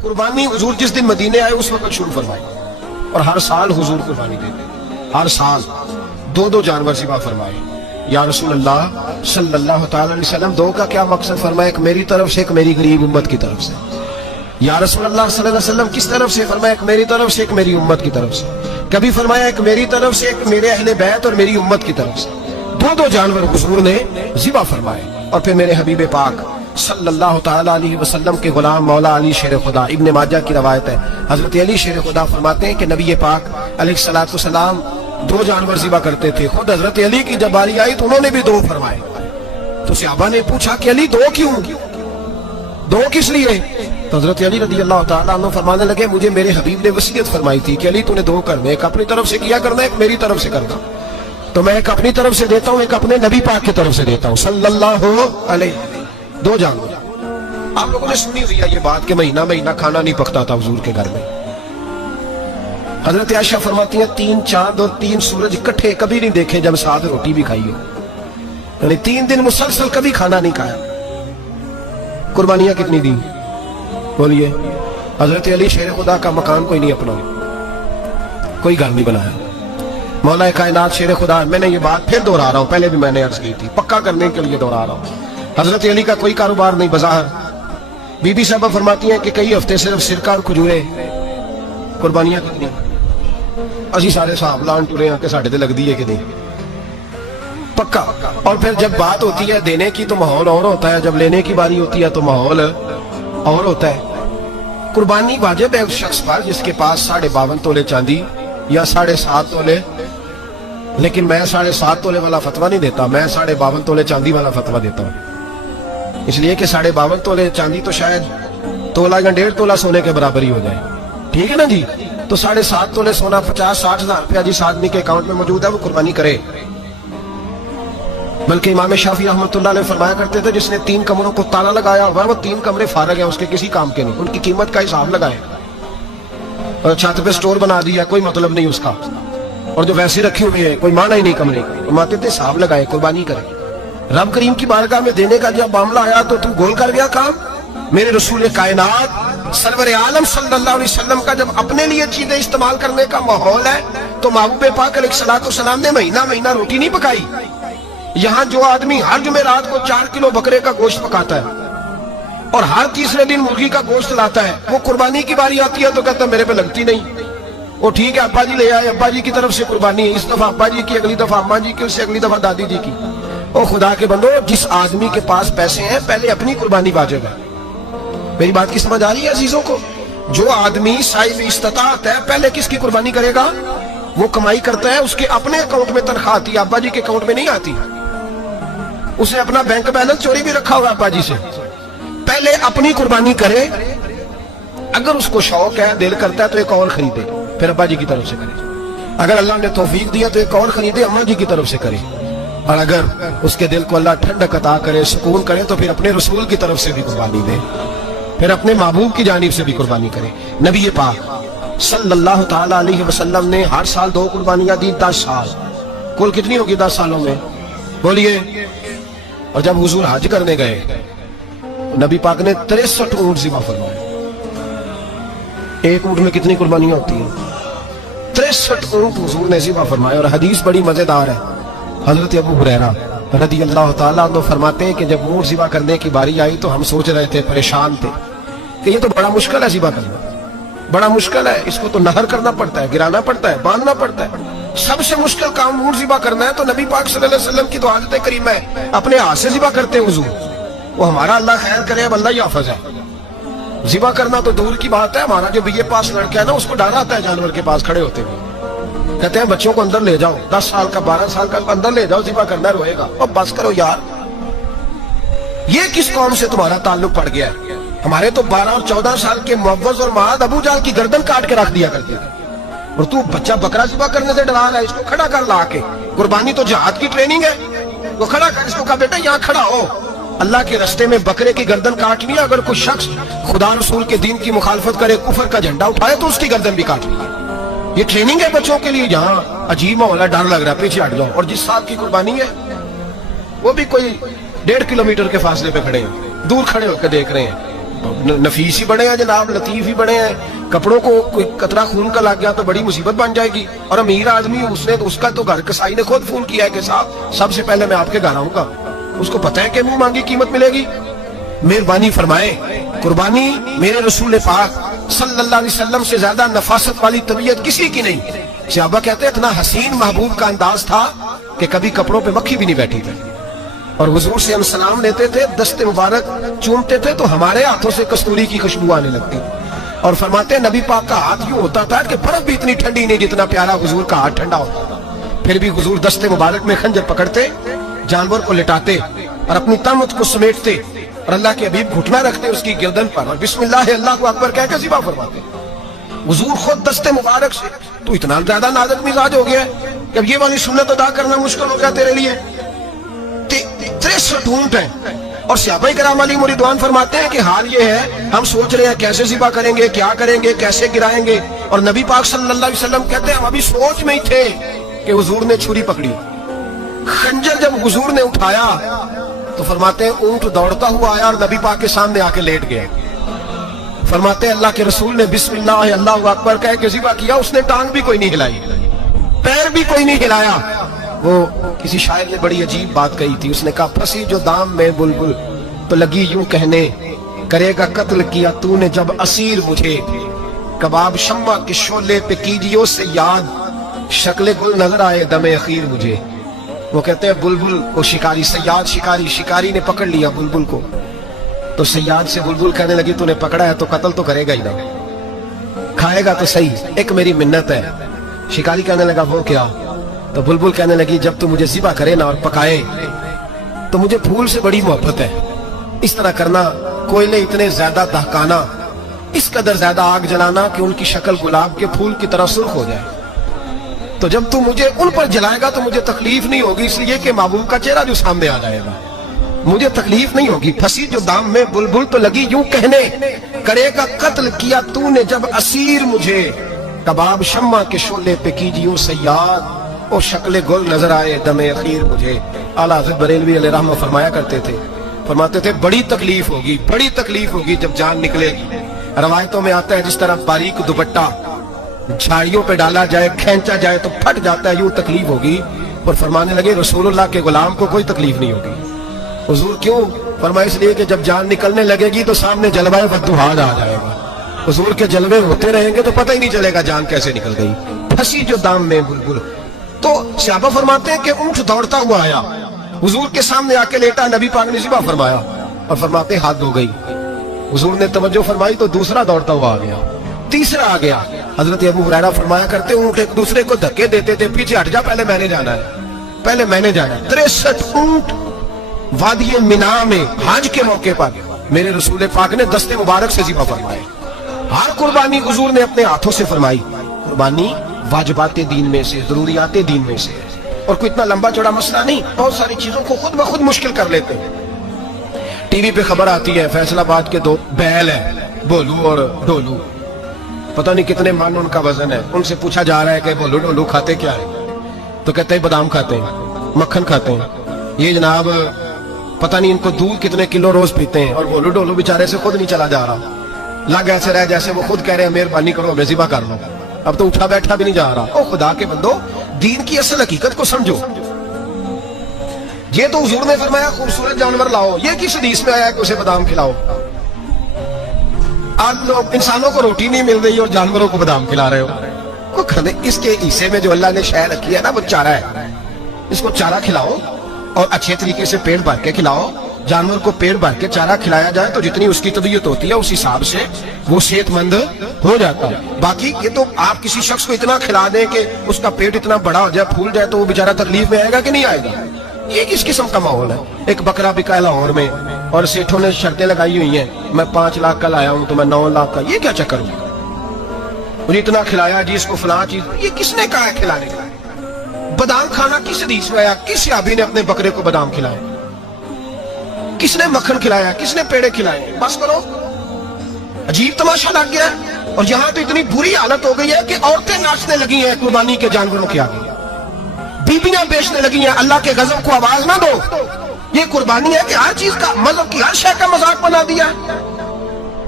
कुर्बानी हुजूर जिस दिन मदीने आए उस वक्त शुरू फरमाई, और हर साल हुजूर कुर्बानी देते, हर साल दो जानवर ज़िबा फरमाए। या रसूल अल्लाह सल्लल्लाहु तआला अलैहि वसल्लम, दो का क्या मकसद फरमाया? एक मेरी तरफ से, एक मेरी गरीब उम्मत की तरफ से। या रसूल अल्लाह सल्लल्लाहु अलैहि वसल्लम किस तरफ से फरमाया? एक मेरी तरफ से, एक मेरी उम्मत की तरफ से। कभी फरमाया एक मेरी तरफ से, एक मेरे अहले बैत और मेरी उम्मत की तरफ से। दो जानवर हुजूर ने ज़िबा फरमाए। और फिर मेरे हबीब पाक सल्लल्लाहु तआला अलैहि वसल्लम के गुलाम मौला अली शेर खुदा, इब्ने माजा की रवायत है, हजरत अली शेर खुदा फरमाते हैं कि नबी पाक अलैहिस्सलातु वस्सलाम दो जानवर ज़िबा करते थे। खुद हजरत अली की जब बारी आई तो उन्होंने भी दो फरमाए। तो सहाबा ने पूछा कि अली दो क्यों, दो किस लिए? तो हजरत अली रज़ी अल्लाह तआला अन्हु फरमाने लगे, मुझे मेरे हबीब ने वसीयत फरमाई थी कि अली तूने दो करना, एक अपनी तरफ से किया करना, एक मेरी तरफ से करना। तो मैं एक अपनी तरफ से देता हूँ, एक अपने नबी पाक की तरफ से देता हूँ सल्लल्लाहु अलैहि। दो जानवर। आप लोगों ने सुनी हुई है ये बात कि महीना महीना खाना नहीं पकता था हुजूर के घर में। हजरत आयशा फरमाती हैं 3 चांद और 3 सूरज इकट्ठे कभी नहीं देखे जब साथ रोटी भी खाई हो, यानी 3 दिन मुसलसल कभी खाना नहीं खाया। कुर्बानियां कितनी दी बोलिए? हजरत अली शेर खुदा का मकान कोई नहीं अपना, कोई घर नहीं बनाया। मौला कायनात शेर खुदा, मैंने ये बात फिर दोहरा रहा हूं, पहले भी मैंने अर्ज की थी, पक्का करने के लिए दोहरा रहा हूं। हजरत अली का कोई कारोबार नहीं बज़ाहिर। बीबी साहबा फरमाती हैं कि कई हफ्ते सिर्फ सिरका और खजूरे। कुर्बानियां कितनी? असी सारे साहब लान टुरे हैं कि साढ़े ते लगदी है कि नहीं, पक्का। और फिर जब बात होती है देने की तो माहौल और होता है, जब लेने की बारी होती है तो माहौल और होता है। कुर्बानी वाजिब है उस शख्स पर जिसके पास 52.5 तोले चांदी या 7.5 तोले, लेकिन मैं 7.5 तोले वाला फतवा नहीं देता, मैं 52.5 तोले चांदी वाला फतवा देता हूँ। इसलिए कि 52.5 तोले चांदी तो शायद तोला या 1.5 तोला सोने के बराबर ही हो जाए, ठीक है ना जी। तो 7.5 तोले सोना 50-60 हजार रुपया जिस आदमी के अकाउंट में मौजूद है वो कुर्बानी करे। बल्कि इमाम शाफी रहमतुल्लाह अलैह फरमाया करते थे, जिसने 3 कमरों को ताला लगाया हुआ वो 3 कमरे फारग हैं, उसके किसी काम के नहीं, उनकी कीमत का हिसाब लगाए। और छत पे स्टोर बना दिया, कोई मतलब नहीं उसका, और जो वैसे रखी हुई है कोई माना ही नहीं कमरे का, फरमाते थे हिसाब लगाए, कुर्बानी करे। रब करीम की बारगाह में देने का जब मामला आया तो तू गोल कर गया काम। मेरे रसूल कायनात सरवर आलम सल्लल्लाहु अलैहि वसल्लम का जब अपने लिए चीजें इस्तेमाल करने का माहौल है तो महबूब पाक अलैहिस्सलाम ने महीना महीना रोटी नहीं पकाई। यहाँ जो आदमी हर जुमेरात को 4 किलो बकरे का गोश्त पकाता है और हर तीसरे दिन मुर्गी का गोश्त लाता है, वो कुर्बानी की बारी आती है तो कहता मेरे पे लगती नहीं। वो ठीक है अब्बा जी ले आए, अब्बा जी की तरफ से कुर्बानी है, इस दफा अब्बा जी की, अगली दफा अम्मा जी की, उससे अगली दफा दादी जी की। ओ खुदा के बंदो, जिस आदमी के पास पैसे हैं पहले अपनी कुर्बानी वाजिब है। मेरी बात की समझ आ रही है अजीजों को? जो आदमी साहिब इस्तात है पहले किसकी कुर्बानी करेगा? वो कमाई करता है, उसके अपने अकाउंट में तनख्वाह आती है, अब्बा जी के अकाउंट में नहीं आती। उसने अपना बैंक बैलेंस चोरी भी रखा हुआ अब्बा जी से। पहले अपनी कुर्बानी करे, अगर उसको शौक है, दिल करता है तो एक और खरीदे, फिर अब्बा जी की तरफ से करे। अगर अल्लाह ने तौफीक दिया तो एक और खरीदे, अम्मा जी की तरफ से करे। और अगर उसके दिल को अल्लाह ठंडक अता करे, सुकून करे, तो फिर अपने रसूल की तरफ से भी कुर्बानी दे, फिर अपने महबूब की जानिब से भी कुर्बानी करे। नबी पाक सल्लल्लाहु तआला अलैहि वसल्लम ने हर साल 2 कुर्बानियां दी, 10 साल। कुल कितनी होगी 10 सालों में बोलिए? और जब हुजूर हज करने गए नबी पाक ने 63 ऊंट ज़िबा फरमाए। एक ऊंट में कितनी कुर्बानियां होती हैं? 63 ऊंट हुजूर ने ज़िबा फरमाए। और हदीस बड़ी मजेदार है, हजरत अबू हुरैरा रज़ी अल्लाह तआला अन्हु फरमाते हैं कि जब ऊंट ज़िबा करने की बारी आई तो हम सोच रहे थे, परेशान थे कि ये तो बड़ा मुश्किल है ज़िबा करना, बड़ा मुश्किल है, इसको तो नहर करना पड़ता है, गिराना पड़ता है, बांधना पड़ता है। सबसे मुश्किल काम ऊंट ज़िबा करना है। तो नबी पाक सल्लल्लाहु अलैहि वसल्लम की तो आदत करीमा है, अपने हाथ से ज़िबा करते हैं हुजूर। वो हमारा अल्लाह खैर करे, अब अल्लाह ही हाफ़िज़ है। ज़िबा करना तो दूर की बात है, हमारा जो बीए पास लड़का है ना उसको डर आता है जानवर के पास खड़े होते हुए। कहते हैं बच्चों को अंदर ले जाओ, 10 साल का 12 साल का अंदर ले जाओ, ज़िबा करना, रोएगा। और बस करो यार, ये किस कौम से तुम्हारा ताल्लुक पड़ गया है? हमारे तो 12 और 14 साल के मुअव्वज़ और माद अबू जाल की गर्दन काट के रख दिया करते थे, और तू बच्चा बकरा ज़िबा करने से डरा रहा है। इसको खड़ा कर ला के, कुर्बानी तो जहाद की ट्रेनिंग है, वो खड़ा कर, इसको कहा बेटा यहाँ खड़ा हो। अल्लाह के रास्ते में बकरे की गर्दन काट लिया, अगर कोई शख्स खुदा रसूल के दीन की मुखालफत करे, कुफर का झंडा उठाए तो उसकी गर्दन भी काट लिया। ये ट्रेनिंग है बच्चों के लिए। यहाँ अजीब माहौल है, डर लग रहा है, पीछे हट जाओ। और जिस साहब की कुर्बानी है वो भी कोई 1.5 किलोमीटर के फासले पे खड़े हैं, दूर खड़े होकर देख रहे हैं। नफीस ही बने हैं जनाब, लतीफ ही बने हैं, कपड़ों को कोई कतरा खून का लग गया तो बड़ी मुसीबत बन जाएगी। और अमीर आदमी उसने तो उसका तो घर कसाई ने खुद फोन किया है कि साहब सबसे पहले मैं आपके घर आऊंगा, उसको पता है कि मुंह मांगी कीमत मिलेगी। मेहरबानी फरमाए, कुर्बानी मेरे रसूल पाक सल्लल्लाहु अलैहि वसल्लम से ज्यादा नफासत वाली तबीयत किसी की नहीं। सहाबा कहते हैं इतना हसीन महबूब का अंदाज था कि कभी कपड़ों पे मक्खी भी नहीं बैठी थी। और हुजूर से हम सलाम लेते थे, दस्ते मुबारक चूमते थे तो हमारे हाथों से कस्तूरी की खुशबू आने लगती। और फरमाते हैं नबी पाक का हाथ यूं होता था कि बर्फ भी इतनी ठंडी नहीं जितना प्यारा हुजूर का हाथ ठंडा होता था। फिर भी हुजूर दस्ते मुबारक में खंजर पकड़ते, जानवर को लिटाते और अपनी तमत को समेटते और अल्लाह के हबीब घुटना रखते उसकी गर्दन पर और बिस्मिल्लाह अल्लाहु अकबर कहकर ज़िबा फरमाते। हुजूर खुद दस्ते मुबारक से तो इतना ज्यादा नाजुक मिजाज हो गया कि अब ये वाली सुन्नत अदा करना मुश्किल हो गया तेरे लिए। 63 ऊंट हैं और सहाबाए किराम अलैहिम रिदवान फरमाते हैं कि हाल ये है, हम सोच रहे हैं कैसे ज़िबा करेंगे, क्या करेंगे, कैसे गिराएंगे। और नबी पाक सल्लल्लाहु अलैहि वसल्लम कहते हैं हम अभी सोच में ही थे कि हुजूर ने छुरी पकड़ी, खंजर जब हुजूर ने उठाया तो फरमाते हैं ऊंट दौड़ता हुआ आया और नबी पाक के सामने आके लेट गया। फरमाते हैं अल्लाह के रसूल ने बिस्मिल्लाह अल्लाहु अकबर कह के ज़िबा किया, उसने टांग भी कोई नहीं हिलाई, पैर भी कोई नहीं हिलाया। वो किसी शायर ने बड़ी अजीब बात कही थी, उसने कहा फंसी जो दाम में बुलबुल तो लगी यूं कहने, करेगा कत्ल किया तूने जब असीर मुझे, कबाब शम्मा के शोले पे कीजियो से याद, शक्ल गुल नजर आए दमे अखीर मुझे। वो कहते हैं बुलबुल को शिकारी, सयाद शिकारी ने पकड़ लिया बुलबुल को, तो सयाद से बुलबुल कहने लगी तूने पकड़ा है तो कत्ल तो करेगा ही ना, खाएगा तो सही, एक मेरी मिन्नत है। शिकारी कहने लगा वो क्या? तो बुलबुल कहने लगी जब तू मुझे ज़िबा करे ना और पकाए तो मुझे फूल से बड़ी मोहब्बत है, इस तरह करना, कोयले इतने ज्यादा दहकाना, इस कदर ज्यादा आग जलाना कि उनकी शक्ल गुलाब के फूल की तरह सुर्ख हो जाए। तो जब तू मुझे उन पर जलाएगा तो मुझे तकलीफ नहीं होगी, इसलिए कि महबूब का चेहरा जो सामने आ जाएगा, मुझे तकलीफ नहीं होगी। फंसी जो दाम में बुलबुल तो लगी यूं कहने, करेगा कत्ल किया तूने जब असीर मुझे, कबाब शम्मा के शोले पे कीजियो सयाद, और शक्ल गुल नजर आए दमे अखीर मुझे। आला हज़रत बरेलवी अलैहि रहमत फरमाया करते थे, फरमाते थे बड़ी तकलीफ होगी जब जान निकलेगी। रवायतों में आता है जिस तरह बारीक दुपट्टा झाड़ियों पे डाला जाए, खींचा जाए तो फट जाता है, यूं तकलीफ होगी। और फरमाने लगे रसूलुल्लाह के गुलाम को कोई तकलीफ नहीं होगी। हुजूर क्यों? फरमाया इसलिए कि जब जान निकलने लगेगी तो सामने जलवाए बद्दुहाद आ जाएगा, हुजूर के जलवे होते रहेंगे तो पता ही नहीं चलेगा जान कैसे निकल गई। फंसी जो दाम में बुलबुल। तो सहाबा फरमाते हैं कि ऊंट दौड़ता हुआ आया, हुजूर के सामने आके लेटा, नबी पाक ने ज़िबा फरमाया और फरमाते हाथ धो गई। हुजूर ने तवज्जो फरमाई तो दूसरा दौड़ता हुआ आ गया, तीसरा आ गया। हजरत अबू हुरैरा फरमाया करते ऊंट एक दूसरे को धक्के देते थे, पीछे हट जा, पहले मैंने जाना है, पहले मैंने जाना है। 63 ऊंट वादी मिना में हज के मौके पर मेरे रसूल पाक ने दस्ते मुबारक से ज़िबा फरमाए। हर कुर्बानी हुजूर ने अपने हाथों से फरमाई। कुर्बानी वाजिबाते दीन में से, जरूरियाते दीन में से, और कोई इतना लंबा चौड़ा मसला नहीं। बहुत सारी चीजों को खुद ब खुद मुश्किल कर लेते हैं। टीवी पे खबर आती है फैसलाबाद के दो बैल है, बोलू और डोलू, पता नहीं कितने मन उनका वजन है। उनसे पूछा जा रहा है कि बोलू डोलू खाते क्या है, तो कहते हैं बादाम खाते हैं, मक्खन खाते हैं। ये जनाब पता नहीं इनको दूध कितने किलो रोज पीते हैं, और बोलू डोलू बेचारे से खुद नहीं चला जा रहा, लग ऐसे रहे जैसे वो खुद कह रहे हैं मेहरबानी करो हमें ज़िबा कर लो, अब तो उठा बैठा भी नहीं जा रहा। ओ खुदा के बंदो, दीन की असल हकीकत को समझो। ये तो हुजूर ने फरमाया खूबसूरत जानवर लाओ, ये किस हदीस में आया है कि उसे बादाम खिलाओ? आज लोग इंसानों को रोटी नहीं मिल रही और जानवरों को बादाम खिला रहे हो। को खाने इसके हिस्से में जो अल्लाह ने शय रखी है ना वो चारा है, इसको चारा खिलाओ और अच्छे तरीके से पेट भर के खिलाओ। जानवर को पेट भर के चारा खिलाया जाए तो जितनी उसकी तबीयत होती है उस हिसाब से वो सेहतमंद हो जाता है। बाकी ये तो आप किसी शख्स को इतना खिला दें कि उसका पेट इतना बड़ा हो जाए, फूल जाए, तो वो बेचारा तकलीफ में आएगा कि नहीं आएगा? ये किस किस्म का माहौल है? एक बकरा बिका लाहौर में और सेठों ने शर्तें लगाई हुई हैं, मैं 5 लाख का लाया हूं तो मैं 9 लाख का। ये क्या चक्कर हुआ? मुझे इतना खिलाया जी, इसको फलां चीज, ये किसने कहा है खिलाने का? बादाम खाना किस हदीस में आया? किस सहाबी ने अपने बकरे को बादाम खिलाया? किसने मक्खन खिलाया? किसने पेड़े खिलाए? बस करो, अजीब तमाशा लग गया। और यहाँ तो इतनी बुरी हालत हो गई है कि औरतें नाचने लगी हैं कुर्बानी के जानवरों के आगे, बीबियां बेचने लगी हैं। अल्लाह के गजब को आवाज ना दो। ये कुर्बानी है कि हर चीज का, मजहब की हर शय का मजाक बना दिया।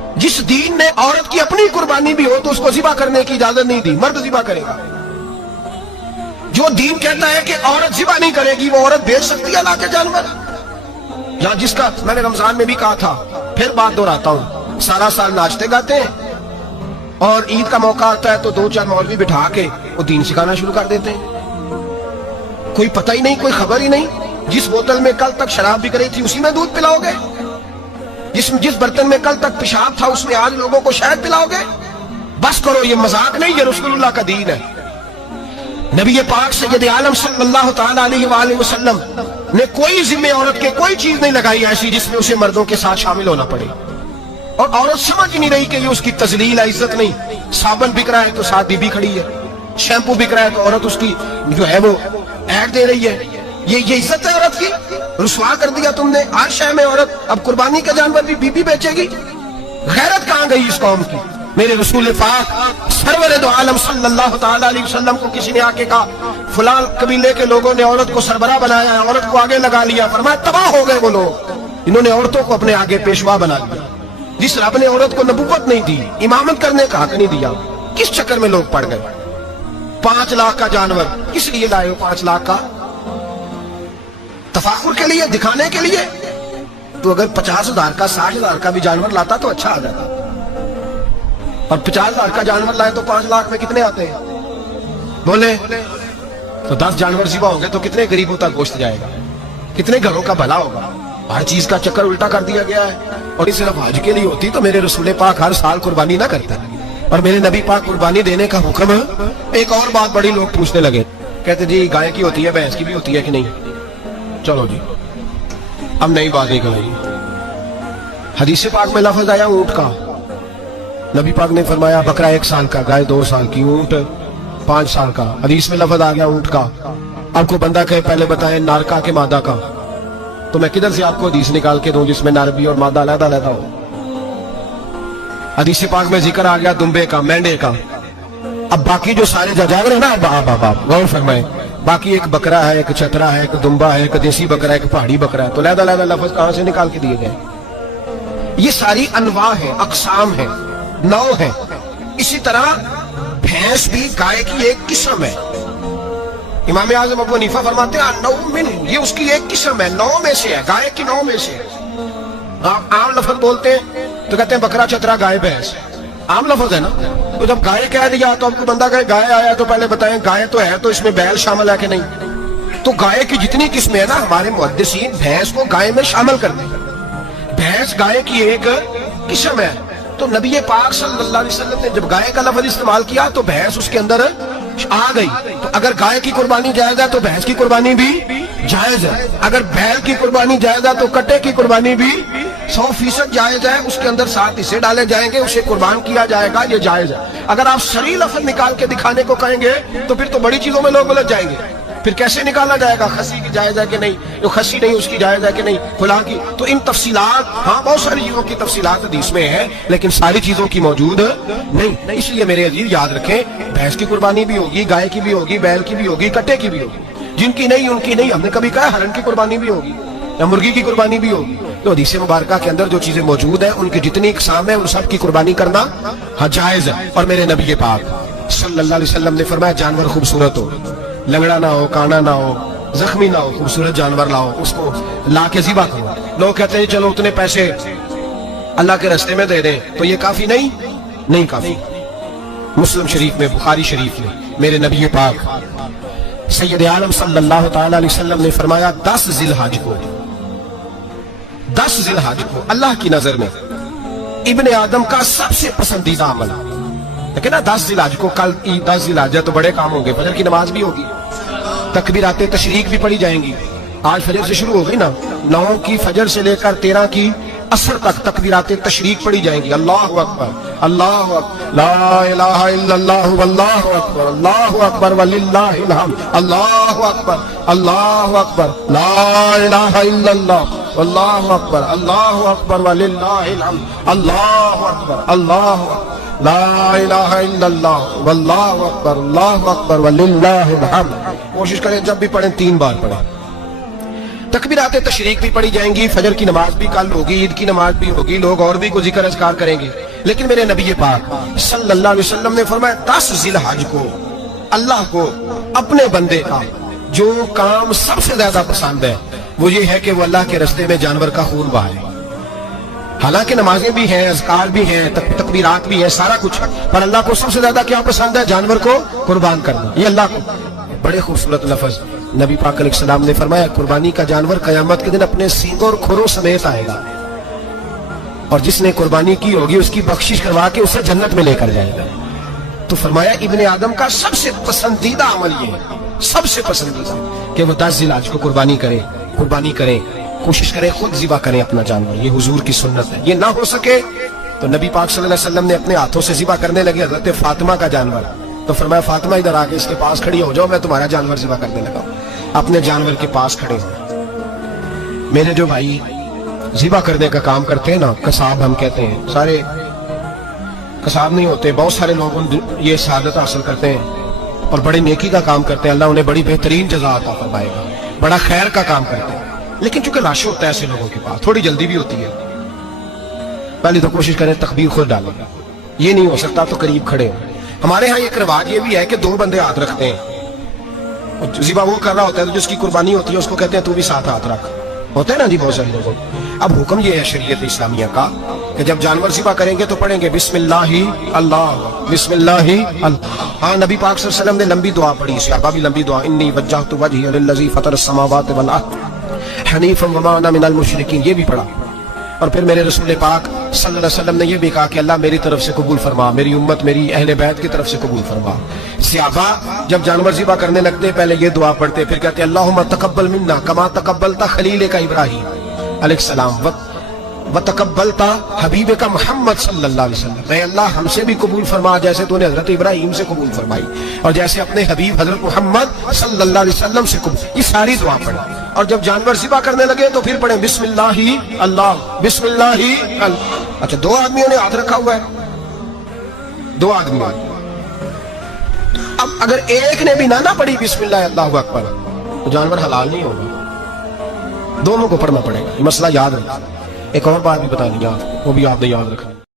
जिस दीन ने औरत की अपनी कुर्बानी भी हो तो उसको ज़िबा करने की इजाजत नहीं दी, मर्द ज़िबा करेगा। जो दीन कहता है कि औरत ज़िबा नहीं करेगी, वो औरत बेच सकती है ला के जानवर। या जिसका मैंने रमजान में भी कहा था, फिर बात दोहराता हूं, सारा साल नाचते गाते हैं और ईद का मौका आता है तो 2-4 मौलवी बिठा के वो दीन सिखाना शुरू कर देते हैं। कोई पता ही नहीं, कोई खबर ही नहीं। जिस बोतल में कल तक शराब बिक रही थी उसी में दूध पिलाओगे? जिस बर्तन में कल तक पेशाब था उसमें आज लोगों को शहद पिलाओगे? बस करो, ये मजाक नहीं, ये रसूलुल्लाह का दीन है। नबी पाक सैयद आलम सल्लल्लाहु तआला अलैहि वसल्लम ने कोई जिम्मे औरत के कोई चीज नहीं लगाई ऐसी जिसमें उसे मर्दों के साथ शामिल होना पड़े। और औरत समझ ही नहीं रही कि ये उसकी तजलील है, इज्जत नहीं। साबुन बिक रहा है तो साथ बीबी खड़ी है, शैम्पू बिक रहा है तो औरत उसकी जो है वो ऐड दे रही है। ये इज्जत है औरत की? रुसवा कर दिया तुमने। हर शय में औरत, अब कुर्बानी का जानवर भी बीबी बेचेगी? गैरत कहां गई इस कौम की? मेरे रसूल पाक सरवर दो आलम सल्लल्लाहु तआला अलैहि वसल्लम को किसी ने आके कहा, फलां कबीले के लोगों ने औरत को सरबराह बनाया है, औरत को आगे लगा लिया। फरमाया तबाह हो गए वो लोग, इन्होंने औरतों को अपने आगे पेशवा बना लिया। जिस रब ने औरत को नबूवत नहीं दी, इमामत करने का हक नहीं दिया, किस चक्कर में लोग पड़ गए? 5 लाख का जानवर किस लिए लाए हो? 5 लाख का तफाखुर के लिए, दिखाने के लिए? तो अगर 50,000 का 60,000 का भी जानवर लाता तो अच्छा आ जाता। और 50,000 का जानवर लाए तो 5 लाख में कितने आते हैं? बोले तो 10 जानवर ज़िबा होंगे तो कितने गरीबों तक गोश्त जाएगा, कितने घरों का भला होगा। हर चीज का चक्कर उल्टा कर दिया गया है। और ये सिर्फ हज के लिए होती तो मेरे रसूल पाक हर साल कुर्बानी ना करता, और मेरे नबी पाक कुर्बानी देने का हुक्म है। एक और बात बड़ी लोग पूछने लगे, कहते जी गाय की होती है, भैंस की भी होती है कि नहीं? चलो जी, अब नई बात एक आई। हदीस पाक में लफ्ज आया ऊंट का, नबी पाक ने फरमाया बकरा 1 साल का, गाय 2 साल की, ऊंट 5 साल का। हदीस में लफ्ज आ गया ऊंट का। आपको बंदा कहे पहले बताए नारका के मादा का, तो मैं किधर से आपको हदीस निकाल के दूं जिसमें नार भी और मादा अलग-अलग हो? हदीस पाक में जिक्र आ गया दुम्बे का, मेंढे का। अब बाकी जो सारे जागर है ना, बाप गौर फरमाए, बाकी एक बकरा है, एक चतरा है, एक दुम्बा है, एक देसी बकरा है, एक पहाड़ी बकरा है, तो लहदा लफ्ज कहां से निकाल के दिए गए? ये सारी अनवा है, अकसाम है, नौ है। इसी तरह भैंस भी गाय की एक किस्म है। इमाम आज़म अबू हनीफा फरमाते हैं नौ मिन, ये उसकी एक किस्म है, 9 में से है, गाय की 9 में से। आप आम लफ्ज बोलते हैं तो कहते हैं बकरा चतरा गाय भैंस, आम लफ्ज है ना। तो जब गाय कह दिया तो आपको बंदा कहे गाय आया तो पहले बताएं गाय तो है, तो इसमें बैल शामिल है कि नहीं? तो गाय की जितनी किस्में है ना, हमारे मुहद्दिसीन भैंस को गाय में शामिल कर दें। भैंस गाय की एक किस्म है। तो नबी पाक सल्लल्लाहु अलैहि वसल्लम ने जब गाय का लफ्ज इस्तेमाल किया तो भैंस उसके अंदर आ गई। तो अगर गाय की कुर्बानी जायज है तो भैंस की कुर्बानी भी जायज है। अगर बैल की कुर्बानी जायज है तो कट्टे की कुर्बानी भी 100% जायज है। उसके अंदर 7 हिस्से डाले जाएंगे, उसे कुर्बान किया जाएगा, ये जायज है। अगर आप सही लफ्ज निकाल के दिखाने को कहेंगे तो फिर तो बड़ी चीजों में लोग उलझ जाएंगे। फिर कैसे निकाला जाएगा खसी की जायज है कि नहीं, जो खसी नहीं उसकी जायज है कि नहीं, फुला की? तो इन तफसीलात, हाँ बहुत सारी चीजों की तफसीलात हदीस में है, लेकिन सारी चीजों की मौजूद नहीं। इसलिए मेरे अजीज याद रखें, भैंस की कुर्बानी भी होगी, गाय की भी होगी, बैल की भी होगी, कट्टे की भी होगी। जिनकी नहीं उनकी नहीं। हमने कभी कहा हरण की कुर्बानी भी होगी या मुर्गी की कुर्बानी भी होगी। तो हदीस मुबारका के अंदर जो चीजें मौजूद है उनकी जितनी इकसाम है उन सब की कुर्बानी करना हाँ जायज है। और मेरे नबी पाक सल्लल्लाहु अलैहि वसल्लम ने फरमाया जानवर खूबसूरत हो, लंगड़ा ना हो, काना ना हो, जख्मी ना हो, खूबसूरत जानवर लाओ, उसको ला के ज़िबा करो। लोग कहते हैं चलो उतने पैसे अल्लाह के रास्ते में दे दें, तो ये काफी नहीं काफी। मुस्लिम शरीफ में, बुखारी शरीफ में मेरे नबी पाक सैयद आलम सल्लल्लाहु तआला अलैहि वसल्लम ने फरमाया 10 ज़िलहज को अल्लाह की नजर में इब्ने आदम का सबसे पसंदीदा अमल। लेकिन ना 10 ज़िलहज को, कल 10 ज़िलहज है तो बड़े काम होंगे, फजर की नमाज भी होगी, तकबीराते तशरीक भी पढ़ी जाएंगी। आज फजर से शुरू हो गई ना, 9 की फजर से लेकर 13 की असर तक तकबीराते तशरीक पढ़ी जाएंगी। अल्लाहु अकबर, अल्लाहु अकबर, ला इलाहा इल्लल्लाह वल्लाहु अकबर, अल्लाहु अकबर वलिल्लाहिल हम्द, अल्लाहु अकबर, अल्लाहु अकबर, ला इलाहा इल्लल्लाह वल्लाहु अकबर, अल्लाहु अकबर वलिल्लाहिल हम्द, अल्लाहु अकबर, अल्लाहु अकबर, ला इलाहा इल्लल्लाह वल्लाहु अकबर, अल्लाहु अकबर वलिल्लाहिल हम्द। कोशिश करें जब भी पढ़ें 3 बार पढ़ें। तकबीरात तशरीक भी पढ़ी जाएंगी, फजर की नमाज भी कल होगी, ईद की नमाज भी होगी, लोग और भी कुछ जिक्र अज़कार करेंगे। लेकिन मेरे नबी पाक सल्लल्लाहु अलैहि वसल्लम ने फरमाया 10 ज़िलहज को अल्लाह को अपने बंदे का जो काम सबसे ज्यादा पसंद है वो ये है कि वो अल्लाह के रास्ते में जानवर का खून बहाए। हालांकि नमाजें भी हैं, अज़कार भी हैं, तकबीरात भी हैं, सारा कुछ, पर अल्लाह को सबसे ज्यादा क्या पसंद है? जानवर को कुर्बान करना। ये अल्लाह को बड़े खूबसूरत लफ्ज नबी पाक अलैहिस्सलाम ने फरमाया, कुर्बानी का जानवर कयामत के दिन अपने सींगों और खुरों समेत आएगा और जिसने कुर्बानी की होगी उसकी बख्शिश करवा के उसे जन्नत में लेकर जाएगा। तो फरमाया इब्ने आदम का सबसे पसंदीदा अमल ये है, सबसे पसंदीदा, कि वो 10 ज़िलहज को कुर्बानी करे, कोशिश करे खुद ज़िबा करें अपना जानवर। ये हुजूर की सुन्नत है। ये ना हो सके तो नबी पाक सल्लल्लाहु अलैहि वसल्लम ने अपने हाथों से ज़िबा करने लगे हज़रत फातिमा का जानवर। तो फरमाया फातिमा इधर आके इसके पास खड़ी हो जाओ, मैं तुम्हारा जानवर ज़िबा करने लगा। अपने जानवर के पास खड़े हो। मेरे जो भाई ज़िबा करने का काम करते हैं ना, कसाब हम कहते हैं, सारे कसाब नहीं होते, बहुत सारे लोग ये शहादत हासिल करते हैं और बड़े नेकी का काम करते हैं, अल्लाह उन्हें बड़ी बेहतरीन जज़ा अता फरमाएगा, बड़ा खैर का काम करते हैं। लेकिन चूंकि रश होता है ऐसे लोगों के पास, थोड़ी जल्दी भी होती है, पहले तो कोशिश करें तकबीर खुद डालेगा, ये नहीं हो सकता तो करीब खड़े हो। हमारे यहाँ एक रिवाज ये भी है कि 2 बंदे हाथ रखते हैं, ज़िबा वो कर रहा होता है तो जिसकी कुर्बानी होती है उसको कहते हैं तू भी साथ हाथ रख, होते हैं ना जी बहुत सारे लोगों। अब हुक्म ये है शरीयत इस्लामिया का कि जब जानवर ज़िबा करेंगे तो पढ़ेंगे बिस्मिल्लाहि अल्लाह, बिस्मिल्लाहि अल्लाह। हाँ, नबी पाक सल्लल्लाहु अलैहि वसल्लम ने लंबी दुआ पढ़ी, सहाबा भी लंबी दुआ, इन्नी वज्जहतु वजहिया लिल्लज़ी फ़तरस समावाति वल अर्द हनीफन वमा अना मिनल मुशरिकीन, ये भी पढ़ा। और फिर मेरे रसूल पाक सल्लल्लाहु अलैहि वसल्लम ने ये भी कहा कि अल्लाह मेरी तरफ से कबूल फरमा, मेरी उम्मत, मेरी अहले बैत की तरफ से कबूल फरमा। सहाबा जब जानवर ज़िबा करने लगते पहले ये दुआ पढ़ते, फिर कहते अल्लाहुम्मा तक़ब्बल मिन्ना कमा तक़ब्बलता खलील का इब्राहीम अलैहिस्सलाम व तक़ब्बलता हबीब का मोहम्मद सल्लल्लाहु अलैहि वसल्लम, अल्लाह हमसे भी कबूल फरमा जैसे तूने हजरत इब्राहीम से कबूल फरमाई और जैसे अपने हबीब हजरत मोहम्मद सल्लल्लाहु अलैहि वसल्लम से कबूल। ये सारी दुआ पढ़ा और जब जानवर ज़िबा करने लगे तो फिर पढ़े बिस्मिल्लाहि अल्लाह, बिस्मिल्लाहि अल्लाह। अच्छा, 2 आदमियों ने हाथ रखा हुआ है, 2 आदमियों। अब अगर एक ने भी ना पढ़ी बिस्मिल्लाह अल्लाहु अकबर तो जानवर हलाल नहीं होगा, दोनों को पढ़ना पड़ेगा। ये मसला याद रखना। एक और बात भी बता दी, वो भी आपने याद रखना।